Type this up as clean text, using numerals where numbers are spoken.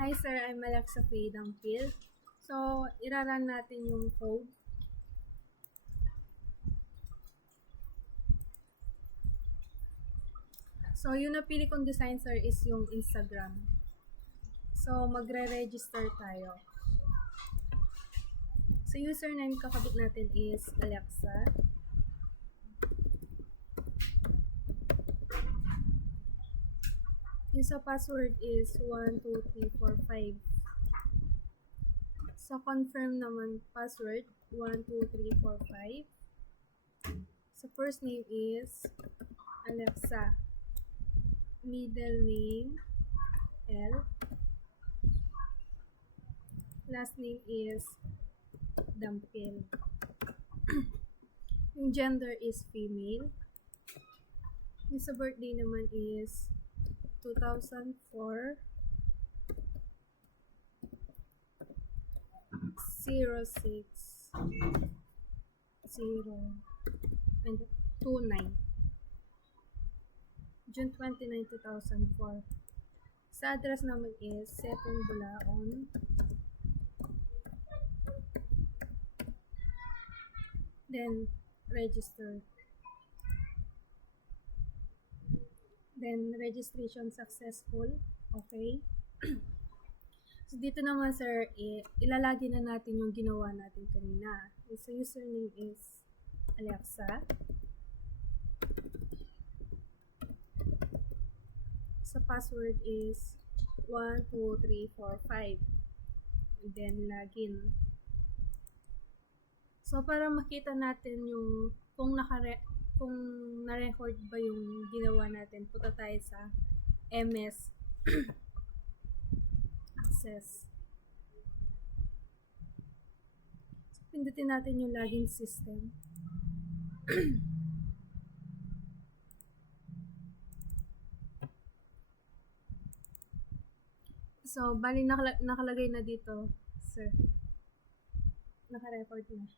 Hi sir, I'm Alexa Faye Dampil. So, iraran natin yung code. So, yung napili kong design sir is yung Instagram. So, magre-register tayo. So, username kakabit natin is Alexa. Yung sa password is 12345. So, confirm naman password 12345. So, first name is Alexa. Middle name L. Last name is Dampil. Yung gender is female. Yung sa birthday naman is 2004 06 0 and 29 June 29, 2004. Sa address naman is Sepong Bulaon. Then, register. Then, registration successful. Okay. So, dito naman sir, ilalagay na natin yung ginawa natin kanina. So, username is Alexa. Sa password is 12345. And then, login. So, para makita natin yung kung na-record ba yung ginawa natin, punta tayo sa MS Access. So, pindutin natin yung login system. So, bali nakalagay na dito, sir. Naka-record na.